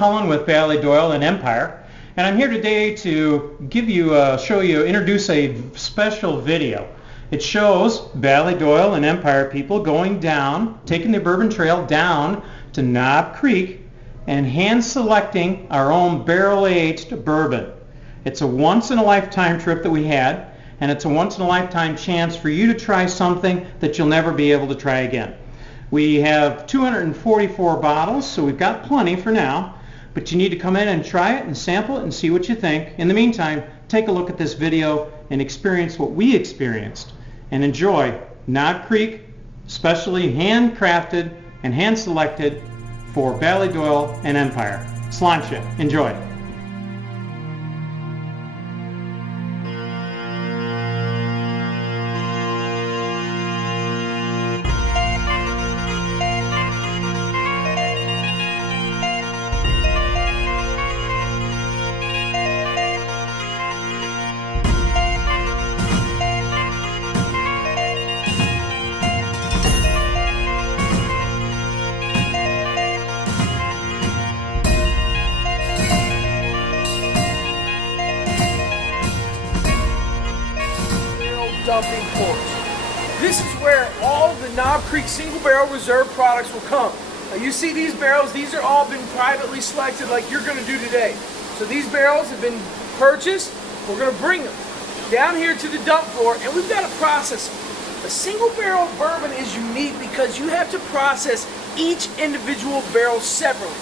Cullen with Ballard-Doyle and Empire, and I'm here today to introduce a special video. It shows Ballard-Doyle and Empire people going down, taking the Bourbon Trail down to Knob Creek and hand selecting our own barrel-aged bourbon. It's a once-in-a-lifetime trip that we had, and it's a once-in-a-lifetime chance for you to try something that you'll never be able to try again. We have 244 bottles, so we've got plenty for now, but you need to come in and try it and sample it and see what you think. In the meantime, take a look at this video and experience what we experienced, and enjoy Knob Creek, specially handcrafted and hand-selected for Ballard-Doyle and Empire. Sláinte. Enjoy. Dumping ports. This is where all the Knob Creek Single Barrel Reserve products will come. Now you see these barrels, these are all been privately selected like you're going to do today. So these barrels have been purchased, we're going to bring them down here to the dump floor and we've got to process them. A single barrel of bourbon is unique because you have to process each individual barrel separately.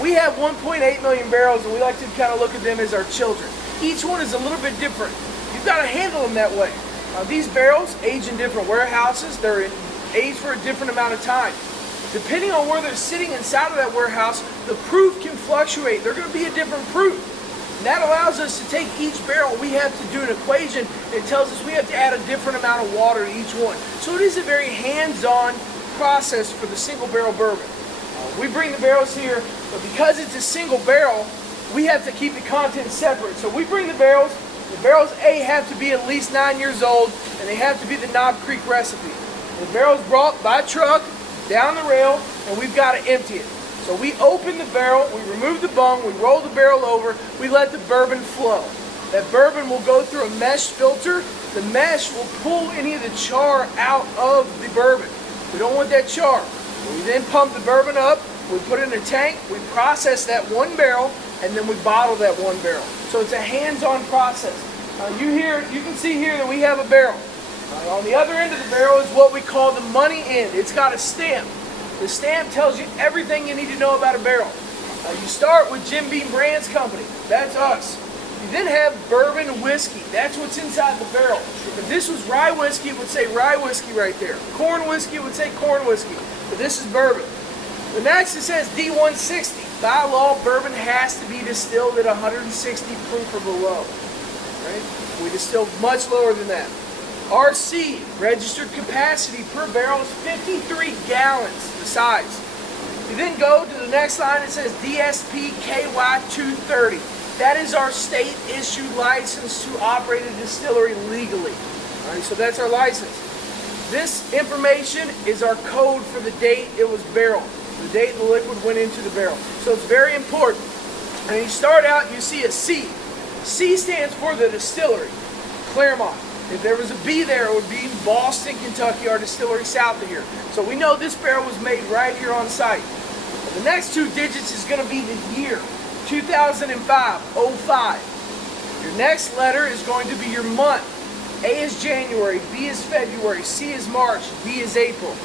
We have 1.8 million barrels and we like to kind of look at them as our children. Each one is a little bit different. You've got to handle them that way. These barrels age in different warehouses. They're aged for a different amount of time. Depending on where they're sitting inside of that warehouse, the proof can fluctuate. They're going to be a different proof. And that allows us to take each barrel. We have to do an equation that tells us we have to add a different amount of water to each one. So it is a very hands-on process for the single barrel bourbon. We bring the barrels here, but because it's a single barrel, we have to keep the content separate. So we bring the barrels. The barrels A have to be at least 9 years old, and they have to be the Knob Creek recipe. The barrel's brought by truck down the rail, and we've got to empty it. So we open the barrel, we remove the bung, we roll the barrel over, we let the bourbon flow. That bourbon will go through a mesh filter. The mesh will pull any of the char out of the bourbon. We don't want that char. We then pump the bourbon up, we put it in a tank, we process that one barrel, and then we bottle that one barrel. So it's a hands-on process. You can see here that we have a barrel. On the other end of the barrel is what we call the money end. It's got a stamp. The stamp tells you everything you need to know about a barrel. You start with Jim Beam Brands Company. That's us. You then have bourbon whiskey. That's what's inside the barrel. If this was rye whiskey, it would say rye whiskey right there. Corn whiskey, it would say corn whiskey. But this is bourbon. The next, it says D160. By law, bourbon has to be distilled at 160 proof or below. Right? We distill much lower than that. RC, registered capacity per barrel, is 53 gallons, the size. You then go to the next line, it says DSP KY230. That is our state-issued license to operate a distillery legally. All right, so that's our license. This information is our code for the date it was barreled, the date the liquid went into the barrel. So it's very important. And you start out, you see a C. C stands for the distillery, Claremont. If there was a B there, it would be Boston, Kentucky, our distillery south of here. So we know this barrel was made right here on site. The next two digits is going to be the year, 2005, 05. Your next letter is going to be your month. A is January, B is February, C is March, D is April.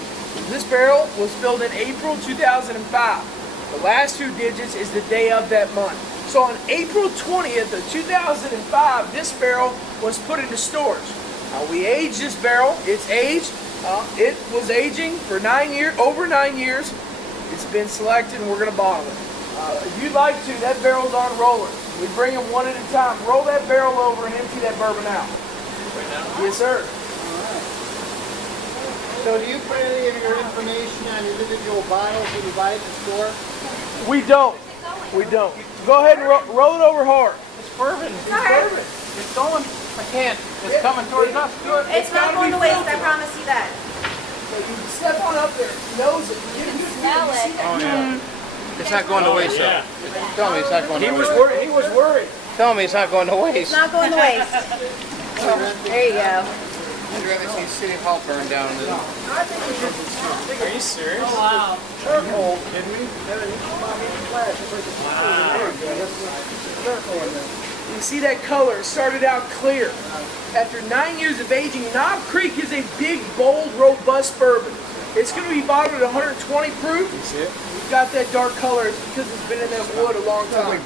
This barrel was filled in April 2005. The last two digits is the day of that month. So on April 20th of 2005, this barrel was put into storage. We aged this barrel. It's aged. It was aging for over 9 years. It's been selected and we're going to bottle it. If you'd like to, that barrel's on rollers. We bring them one at a time. Roll that barrel over and empty that bourbon out. Right now? Yes, sir. So do you put any of your information on individual bottles when you buy at the store? We don't. We don't. Go ahead and roll it over hard. It's bourbon. It's bourbon. It's going. I can't. It's coming towards us. It's not going to waste, I promise you that. So you step on up there, nose it. You smell it. Oh, yeah. It's not going to waste, though. Tell me it's not going to waste. He was worried. Tell me it's not going to It's waste. not going to waste. There you go. I'd rather see City Hall burn down than... Are you serious? Wow. Charcoal, didn't we? And then each spot made a flash. It's like a charcoal in there. You see that color? It started out clear. After 9 years of aging, Knob Creek is a big, bold, robust bourbon. It's going to be bottled at 120 proof. You see it? We've got that dark color. It's because it's been in that wood a long time.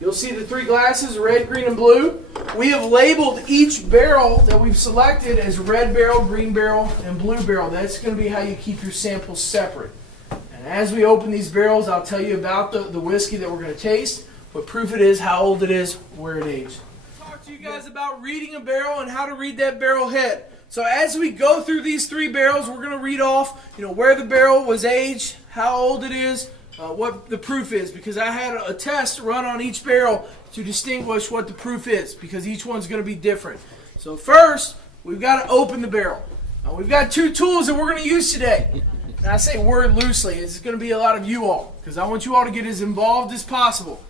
You'll see the three glasses, red, green, and blue. We have labeled each barrel that we've selected as red barrel, green barrel, and blue barrel. That's going to be how you keep your samples separate. And as we open these barrels, I'll tell you about the whiskey that we're going to taste, what proof it is, how old it is, where it aged. I'll talk to you guys about reading a barrel and how to read that barrel head. So as we go through these three barrels, we're going to read off, where the barrel was aged, how old it is, what the proof is, because I had a test run on each barrel to distinguish what the proof is, because each one's going to be different. So first, we've got to open the barrel. Now, we've got two tools that we're going to use today. Now, I say word loosely. It's going to be a lot of you all, because I want you all to get as involved as possible.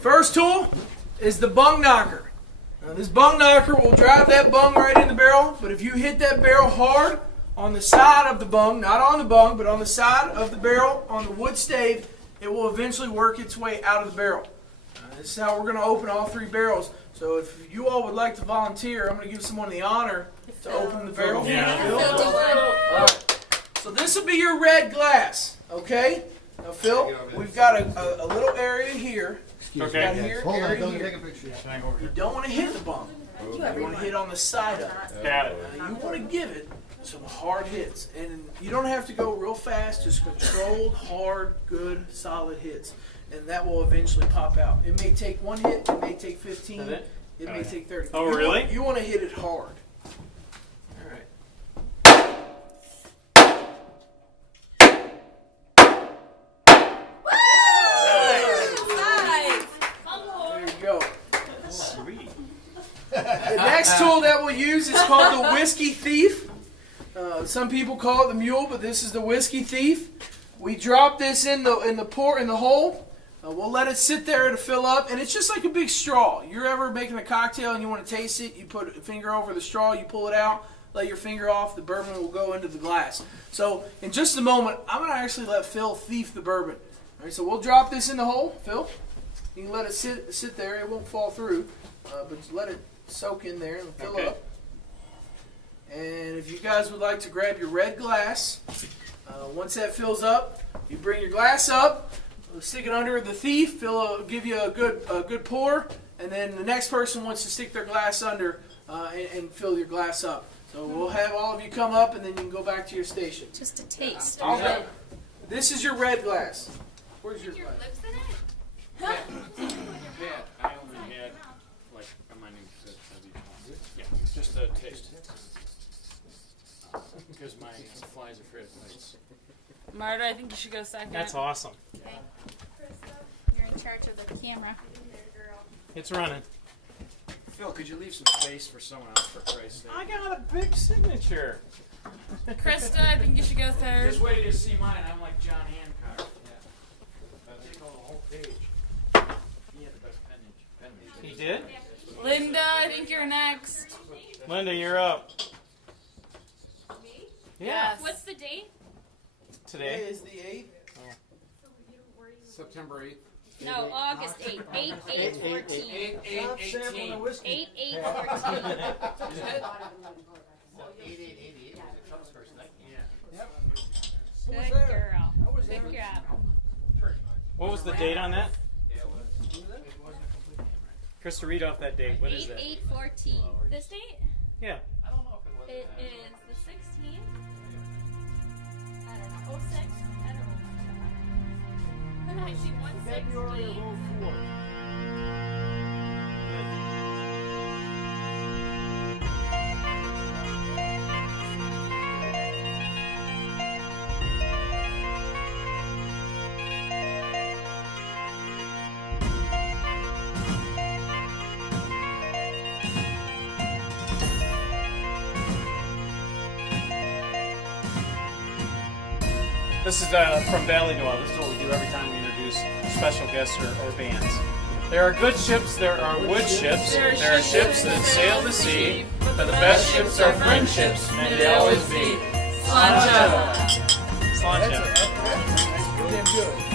First tool is the bung knocker. Now, this bung knocker will drive that bung right in the barrel, but if you hit that barrel hard on the side of the bung, not on the bung, but on the side of the barrel, on the wood stave, it will eventually work its way out of the barrel. This is how we're going to open all three barrels. So if you all would like to volunteer, I'm going to give someone the honor to open the barrel. All right. So this will be your red glass, okay? Now, Phil, we've got a little area here. Okay. Here, Hold on, area don't here. take a picture. You don't want to hit the bung. You want to hit on the side of it. Got it. You want to give it some hard hits. And you don't have to go real fast, just controlled, hard, good, solid hits. And that will eventually pop out. It may take one hit, it may take 15, it may take 30. Oh, really? You want to hit it hard. All right. There you go. Sweet. The next tool that we'll use is called the Whiskey Thief. Some people call it the mule, but this is the Whiskey Thief. We drop this in the hole. We'll let it sit there to fill up, and it's just like a big straw. You're ever making a cocktail and you want to taste it, you put a finger over the straw, you pull it out, let your finger off, the bourbon will go into the glass. So in just a moment, I'm going to actually let Phil thief the bourbon. All right, so we'll drop this in the hole. Phil, you can let it sit there. It won't fall through, but let it soak in there and fill up. And if you guys would like to grab your red glass, once that fills up, you bring your glass up, stick it under the thief. Phil will give you a good pour, and then the next person wants to stick their glass under and fill your glass up. So we'll have all of you come up, and then you can go back to your station. Just a taste. Okay. This is your red glass. Where's your glass? Yeah, I only had, like, my name said, yeah, just a taste. Because my flies are afraid of lights. Marta, I think you should go second. That's awesome. You're in charge of the camera. It's running. Phil, could you leave some space for someone else, for Christ's sake? I got a big signature. Krista, I think you should go third. Just wait till you see mine. I'm like John Hancock. Yeah. I'll take all the whole page. He had the best penmanship. He did? Linda, I think you're next. Linda, you're up. Yes. What's the date? Today. Is the 8th. September 8th. No, August 8th. 8/8/14. 8/8/18. 8/8/14. Good girl. Good job. What was the date on that? Krista, read off that date. What is that? 8/8/14. This date? Yeah. It is the 16th. I don't know. 06? I don't know. I see 116. This is from Valley Noir. This is what we do every time we introduce special guests or bands. There are good ships, there are wood ships, there are ships that sail the sea, but the best ships are friendships, and they always be. Slancha. Slancha. That's damn good.